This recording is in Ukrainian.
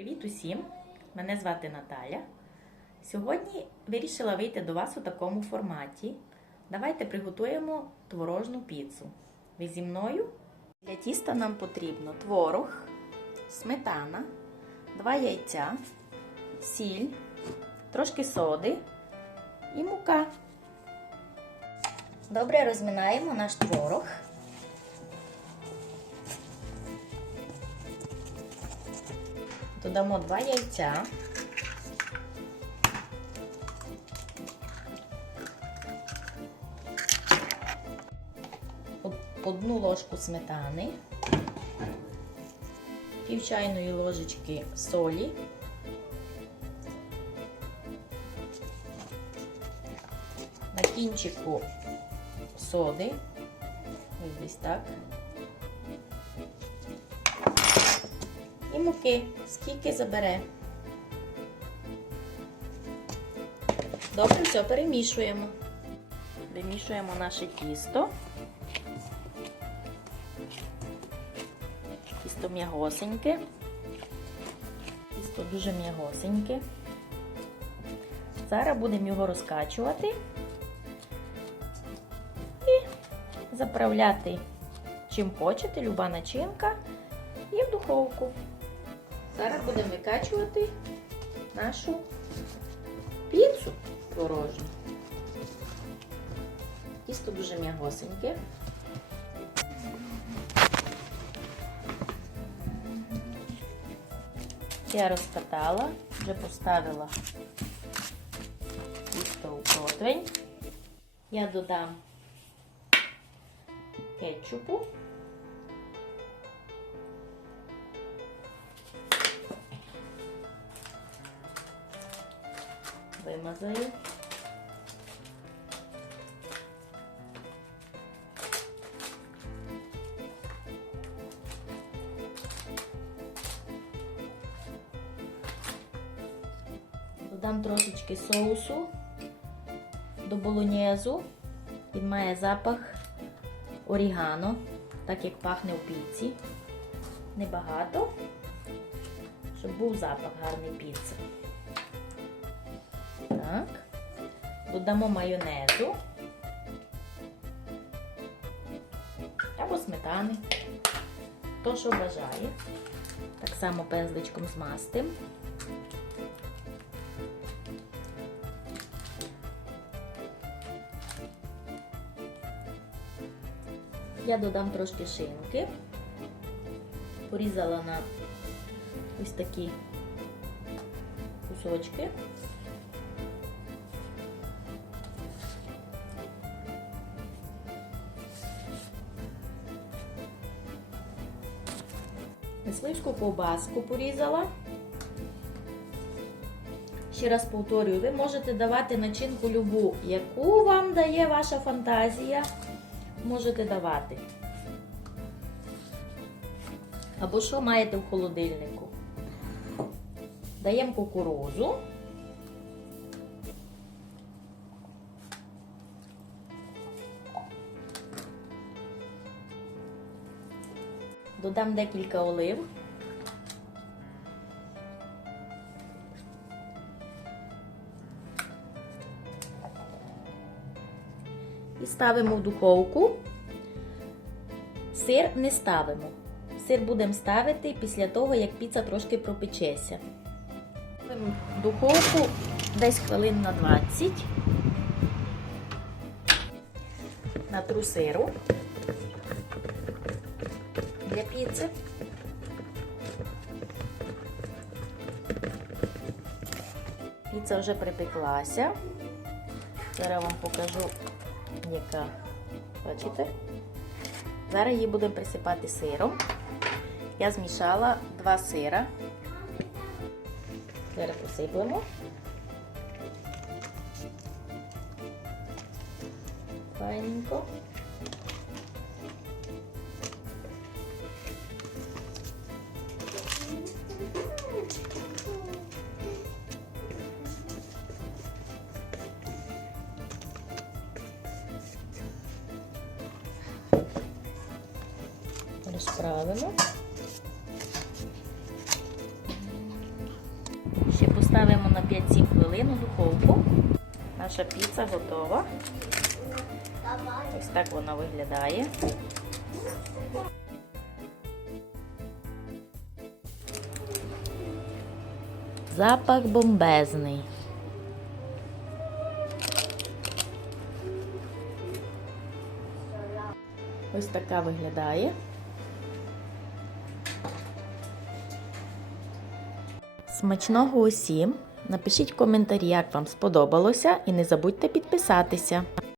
Привіт усім! Мене звати Наталя. Сьогодні вирішила вийти до вас у такому форматі. Давайте приготуємо творожну піцу. Ви зі мною? Для тіста нам потрібно творог, сметана, два яйця, сіль, трошки соди і мука. Добре розминаємо наш творог. Додамо два яйця. Одну ложку сметани, пів чайної ложечки солі, на кінчику соди, ось десь так. Муки, скільки забере. Добре, все перемішуємо. Вимішуємо наше тісто. Тісто м'ягосеньке. Тісто дуже м'ягосеньке. Зараз будемо його розкачувати і заправляти чим хочете, люба начинка, і в духовку. Зараз будемо викачувати нашу піцу творожну. Тісто дуже м'ягосеньке. Я розкатала, вже поставила тісто у противень. Я додам кетчупу. Вимазаю. Додам трошечки соусу до болоньєзу. Він має запах орігано, так як пахне у піці. Небагато, щоб був запах гарний піци. Так. Додамо майонезу або сметани. Хто що бажає. Так само пензличком змастим. Я додам трошки шинки, порізала на ось такі кусочки. Мисливську ковбаску порізала. Ще раз повторюю, ви можете давати начинку любу, яку вам дає ваша фантазія, можете давати. Або що маєте в холодильнику. Даємо кукурузу. Додам декілька олив. І ставимо в духовку. Сир не ставимо. Сир будемо ставити після того, як піца трошки пропечеться. Ставимо в духовку десь хвилин на 20. Натру сиру для піци. Піца вже припеклася. Зараз вам покажу, яка. Бачите? Зараз її будемо присипати сиром. Я змішала два сира. Зараз посиплемо. Файненько. Розправимо. ставимо на 5-7 хвилин у духовку. Наша піца готова. Ось так вона виглядає. Запах бомбезний. Ось така виглядає. Смачного усім! Напишіть коментарі, як вам сподобалося, і не забудьте підписатися.